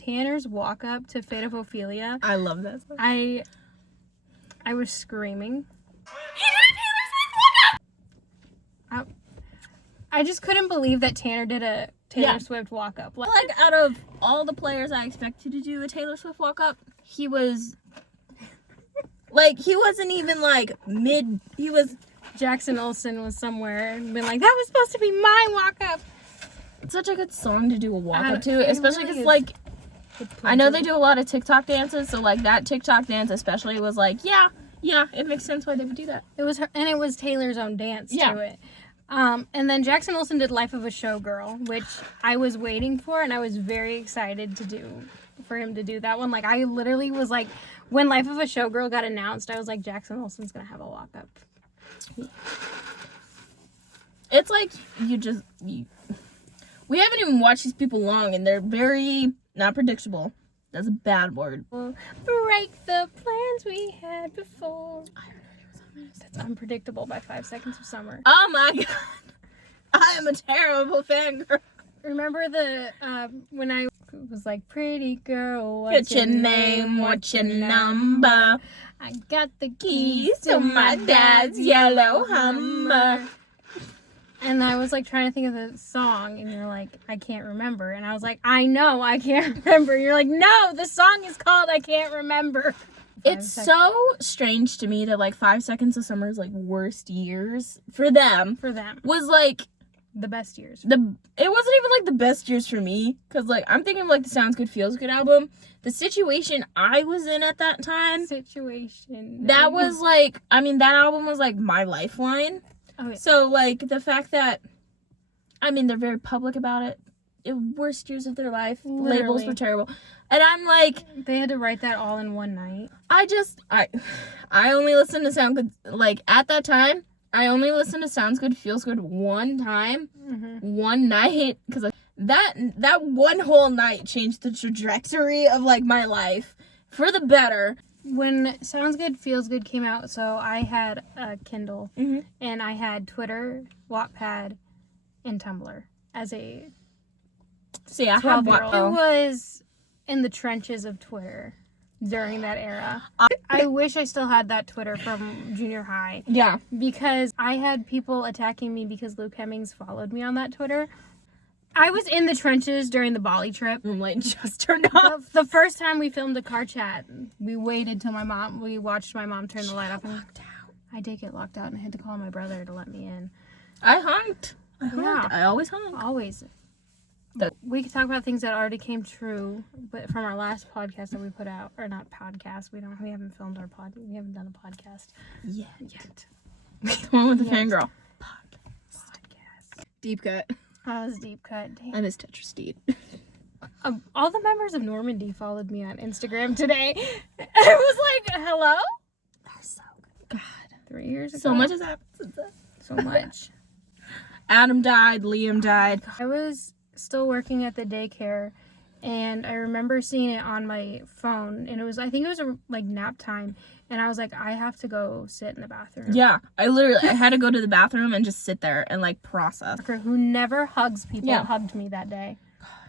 Tanner's walk up to Fate of Ophelia. I love that song. I was screaming. I just couldn't believe that Tanner did a Taylor Swift walk up. Like out of all the players I expected to do a Taylor Swift walk up, he was like, he wasn't even like mid. He was. Jackson Olsen was somewhere and been like, that was supposed to be my walk up. It's such a good song to do a walk up to, especially because really like I know they do a lot of TikTok dances, so like that TikTok dance especially was like, yeah, it makes sense why they would do that. It was her, and it was Taylor's own dance to it. And then Jackson Olsen did Life of a Showgirl, which I was waiting for, and I was very excited for him to do that one. Like, I literally was like, when Life of a Showgirl got announced, I was like, Jackson Olsen's gonna have a walk up. It's like we haven't even watched these people long, and they're very not predictable. That's a bad word. Break the plans we had before. That's Unpredictable by 5 Seconds of Summer. Oh my god, I am a terrible fangirl. Remember when I was like, pretty girl, what's your name, what's your number? I got the keys to my dad's yellow Hummer. And I was like trying to think of the song, and you're like, I can't remember. And I was like, I know, I can't remember. You're like, no, the song is called I Can't Remember. It's so strange to me that like 5 Seconds of Summer's like worst years for them was like the best years. It wasn't even like the best years for me, because like I'm thinking of like the Sounds Good Feels Good album. The situation I was in at that time, that was like, I mean, that album was like my lifeline. Oh, yeah. So like the fact that, I mean, they're very public about it. Worst years of their life. Literally. Labels were terrible. And I'm like, they had to write that all in one night. I only listened to Sound Good, like at that time, I only listened to Sounds Good Feels Good one time, one night, because that one whole night changed the trajectory of like my life for the better. When Sounds Good Feels Good came out, so I had a Kindle, and I had Twitter, Wattpad, and Tumblr as a 12-year-old. I was in the trenches of Twitter during that era. I wish I still had that Twitter from junior high. Yeah. Because I had people attacking me because Luke Hemmings followed me on that Twitter. I was in the trenches during the Bali trip. Room light just turned off. The first time we filmed a car chat, we waited till we watched my mom turn the light off. Locked out. I did get locked out, and I had to call my brother to let me in. I honked. I always honk. Always. We could talk about things that already came true, but from our last podcast that we put out, or not podcast, we haven't filmed our we haven't done a podcast yet. The one with the fangirl. Podcast. Deep cut. That was deep cut. Damn. I miss Tetris Steed. All the members of Normandy followed me on Instagram today. I was like, hello? That's so good. God. 3 years ago. So much has happened since then. So much. Adam died. Liam died. I was still working at the daycare, and I remember seeing it on my phone, and I think it was like nap time, and I was like, I have to go sit in the bathroom. Yeah, I had to go to the bathroom and just sit there and like process. Who never hugs people hugged me that day.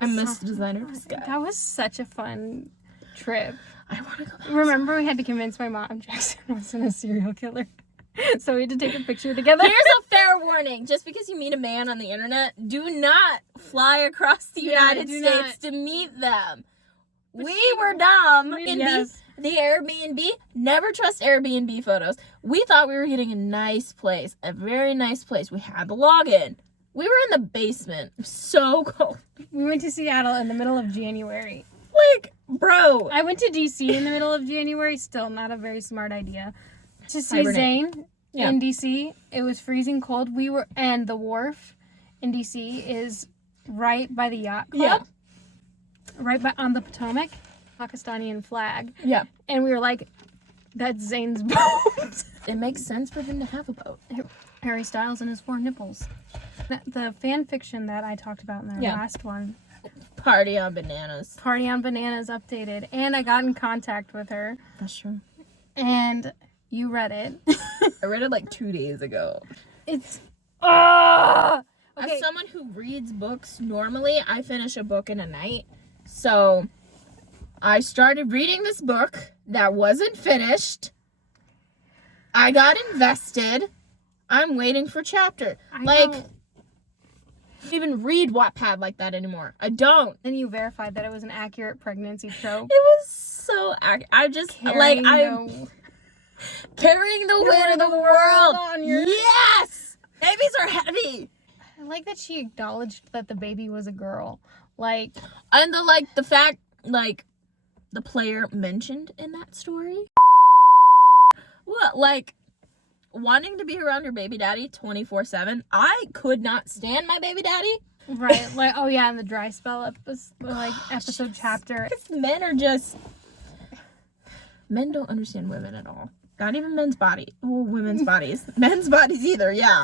I missed Designer Disguise. That was such a fun trip. I want to go back. Remember, we had to convince my mom Jackson wasn't a serial killer. So we had to take a picture together. Here's a fair warning. Just because you meet a man on the internet, do not fly across the United States to meet them. We were dumb. Yes. The Airbnb, never trust Airbnb photos. We thought we were getting a nice place, a very nice place. We had the login. We were in the basement. So cold. We went to Seattle in the middle of January. Like, bro. I went to DC in the middle of January. Still not a very smart idea. To see Zane in DC. It was freezing cold. And the wharf in DC is right by the yacht club. Yeah. Right on the Potomac, Pakistani flag. Yeah. And we were like, that's Zane's boat. It makes sense for him to have a boat. Harry Styles and his 4 nipples. The fan fiction that I talked about in the last one. Party on Bananas. Party on Bananas updated. And I got in contact with her. That's true. And you read it. I read it like 2 days ago. It's... Okay. As someone who reads books, normally I finish a book in a night. So I started reading this book that wasn't finished. I got invested. I'm waiting for chapter. I don't even read Wattpad like that anymore. I don't. Then you verified that it was an accurate pregnancy trope. It was so accurate. I just I'm carrying the weight of the world on your... Yes! Babies are heavy. I like that she acknowledged that the baby was a girl. Like, and the fact the player mentioned in that story. What, like, wanting to be around your baby daddy 24/7. I could not stand my baby daddy. Right, like, oh yeah, in the dry spell episode chapter. Men don't understand women at all. Not even men's body. Well, women's bodies. Men's bodies either, yeah.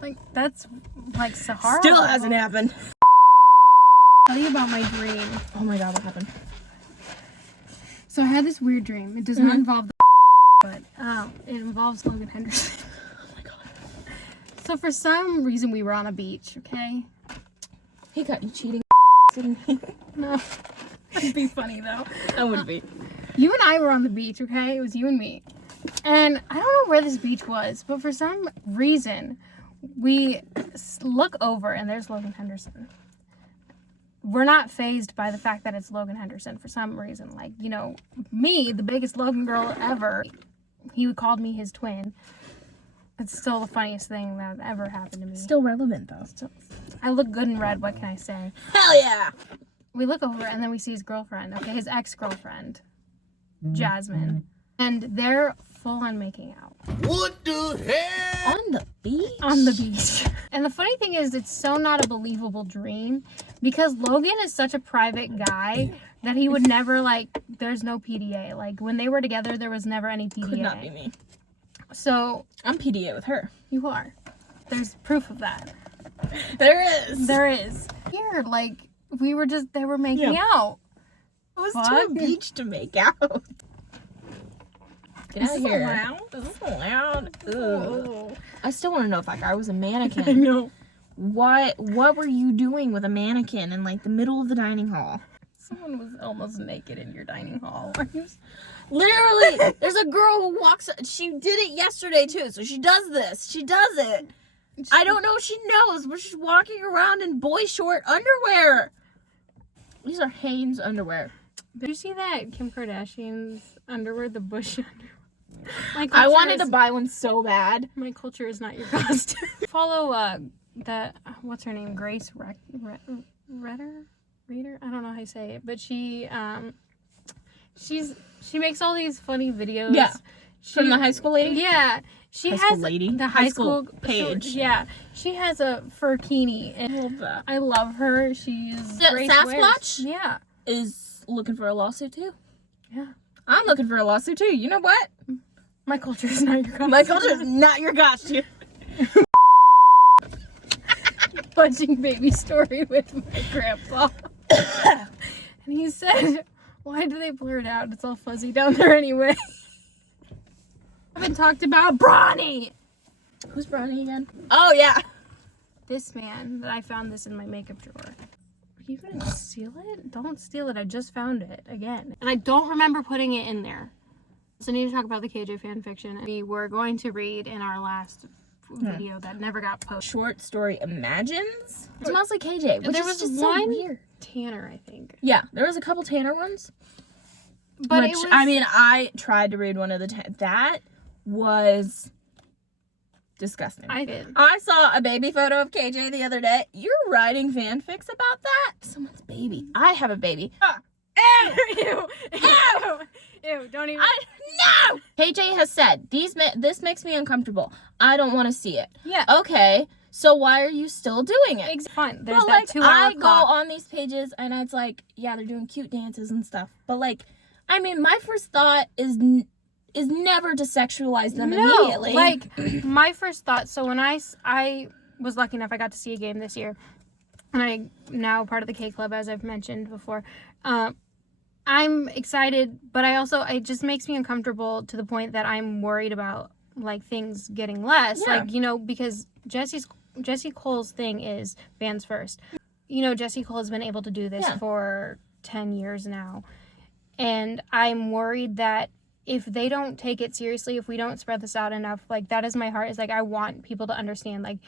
Like, that's like Sahara. Still hasn't happened. Tell you about my dream. Oh my god, what happened? So I had this weird dream. It does not involve the but it involves Logan Henderson. Oh my god. So for some reason we were on a beach, okay? He got you cheating, didn't he? No. That'd be funny though. That would be. You and I were on the beach, okay? It was you and me. And I don't know where this beach was, but for some reason we look over and there's Logan Henderson. We're not fazed by the fact that it's Logan Henderson for some reason. Like, you know, me, the biggest Logan girl ever, he called me his twin. It's still the funniest thing that ever happened to me. Still relevant, though. I look good in red, what can I say? Hell yeah! We look over and then we see his girlfriend, okay? His ex-girlfriend, Jasmine. And they're full on making out. What the hell? On the beach? On the beach. And the funny thing is, it's so not a believable dream because Logan is such a private guy that he would never, like, there's no PDA. Like, when they were together, there was never any PDA. Could not be me. So. I'm PDA with her. You are. There's proof of that. There is. There is. Here, like, they were making out. It was to a beach to make out. Get out of here. Is this allowed? Ugh. I still want to know if that guy was a mannequin. I know. What were you doing with a mannequin in, like, the middle of the dining hall? Someone was almost naked in your dining hall. Literally, there's a girl who walks. She did it yesterday too, so she does this. She does it. I don't know if she knows, but she's walking around in boy short underwear. These are Hanes underwear. Did you see that Kim Kardashian's underwear, the bush underwear? I wanted to buy one so bad. My culture is not your costume. Follow what's her name? Grace Reader? I don't know how you say it, but she makes all these funny videos. Yeah. From the high school lady? Yeah. She has the high school page. Yeah. She has a furkini and I love her. She's Sasquatch? Yeah. Is looking for a lawsuit too. Yeah. I'm looking for a lawsuit too. You know what? My culture is not your costume. My culture is not your costume. Budging baby story with my grandpa. And he said, why do they blur it out? It's all fuzzy down there anyway. I haven't talked about Bronny. Who's Bronny again? Oh, yeah. This man, that I found this in my makeup drawer. Are you going to steal it? Don't steal it. I just found it again. And I don't remember putting it in there. So I need to talk about the KJ fanfiction. We were going to read in our last video that never got posted. Short story Imagines. It's mostly KJ, which there is was just one so weird. Tanner, I think. Yeah, there was a couple Tanner ones. But which, I tried to read one of the that was disgusting. I did. I saw a baby photo of KJ the other day. You're writing fanfics about that? Someone's baby. I have a baby. Ew. Ew, don't even. No! KJ has said, this makes me uncomfortable. I don't want to see it. Yeah. Okay, so why are you still doing it? Fine. There's but, that like, 2 hour I clock. go on these pages and it's like, yeah, they're doing cute dances and stuff. But, like, I mean, my first thought is never to sexualize them immediately. Like, my first thought, so when I was lucky enough, I got to see a game this year. And I'm now part of the K Club, as I've mentioned before. I'm excited, but it just makes me uncomfortable to the point that I'm worried about, like, things getting less. Yeah. Like, you know, because Jessie Cole's thing is fans first. You know, Jessie Cole has been able to do this for 10 years now. And I'm worried that if they don't take it seriously, if we don't spread this out enough, like, that is my heart. Is like, I want people to understand, like,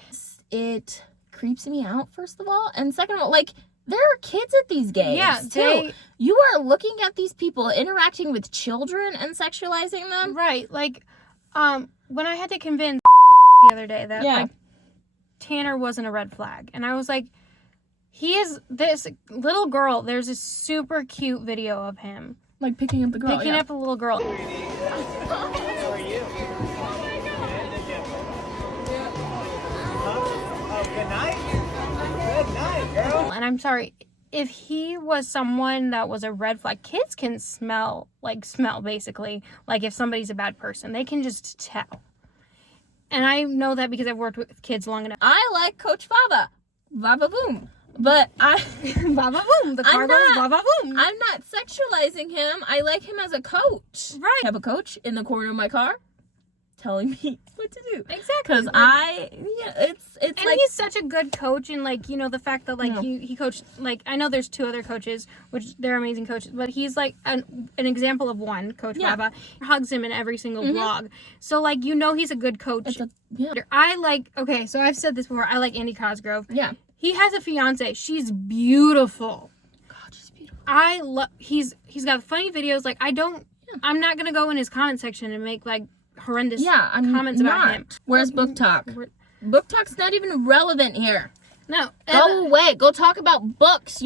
it creeps me out, first of all. And second of all, like, there are kids at these games, too. You are looking at these people interacting with children and sexualizing them. Right. Like, when I had to convince the other day that, like, Tanner wasn't a red flag. And I was like, he is this little girl. There's a super cute video of him. Like, picking up the girl. Picking up a little girl. How are you? Oh, good night. Good night, girl. And I'm sorry, if he was someone that was a red flag, kids can smell basically. Like, if somebody's a bad person, they can just tell. And I know that because I've worked with kids long enough. I like Coach Baba. Baba boom. But Baba boom. The car goes baba boom. I'm not sexualizing him. I like him as a coach. Right. I have a coach in the corner of my car telling me what to do. Exactly. Because it's and like, he's such a good coach, and, like, you know, the fact that, like, he coached, like, I know there's 2 other coaches, which they're amazing coaches, but he's, like, an example of one, Coach Baba. Hugs him in every single vlog. So, like, you know he's a good coach. I like, okay, so I've said this before, I like Andy Cosgrove. Yeah. He has a fiance. She's beautiful. God, she's beautiful. He's got funny videos. Like, I'm not gonna go in his comment section and make, like, horrendous comments about him. Where's Book Talk? Book Talk's not even relevant here. No. Go away. Go talk about books.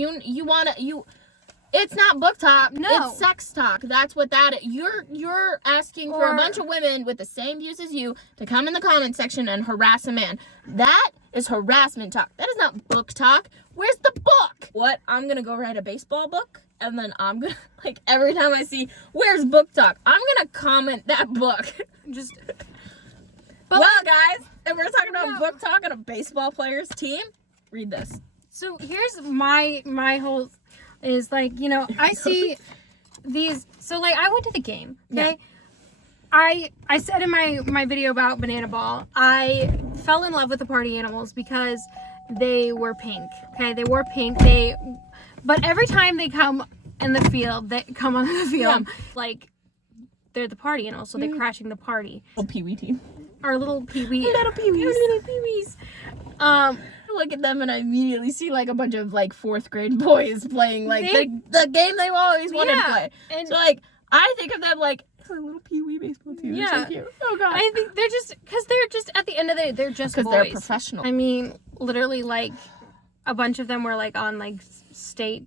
It's not book talk. No. It's sex talk. That's what that is. You're asking for a bunch of women with the same views as you to come in the comment section and harass a man. That is harassment talk. That is not book talk. Where's the book? What? I'm going to go write a baseball book, and then I'm going to, like, every time I see, where's book talk? I'm going to comment that book. Well, guys, if we're talking about book talk on a baseball player's team, read this. So here's my whole is, like, you know, I see these. So, like, I went to the game. Okay. Yeah. I said in my video about Banana Ball, I fell in love with the party animals because they were pink. Okay, they wore pink. But every time they come on the field, like, they're the party animals, so they're crashing the party. Little Pee-wee team. Our little Pee-wee. Little Pee-wees. Little Pee-wees. I look at them and I immediately see, like, a bunch of, like, 4th grade boys playing, like, the game they've always wanted to play. And so, like, I think of them like, it's a little Pee-wee baseball team. Yeah. They're so cute. Oh, God. I think they're just, at the end of the day, they're just boys. Because they're professional. I mean, literally, like, a bunch of them were, like, on, like, state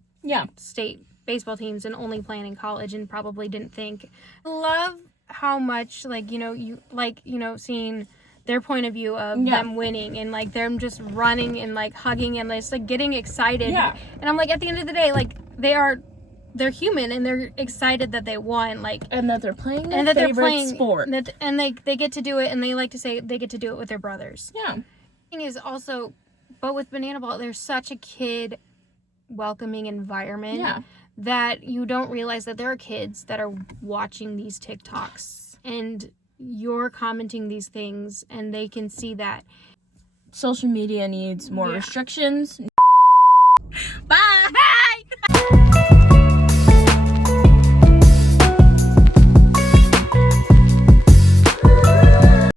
baseball teams and only playing in college and probably didn't think. I love how much, like, you know, seeing their point of view of them winning and, like, them just running and, like, hugging and just, like, getting excited. Yeah. And I'm like, at the end of the day, like, they're human and they're excited that they won, like, and that they're playing their favorite sport. And they get to do it, and they like to say they get to do it with their brothers. Yeah. Thing is also, but with Banana Ball, there's such a kid welcoming environment. Yeah. That you don't realize that there are kids that are watching these TikToks and you're commenting these things and they can see that. Social media needs more restrictions.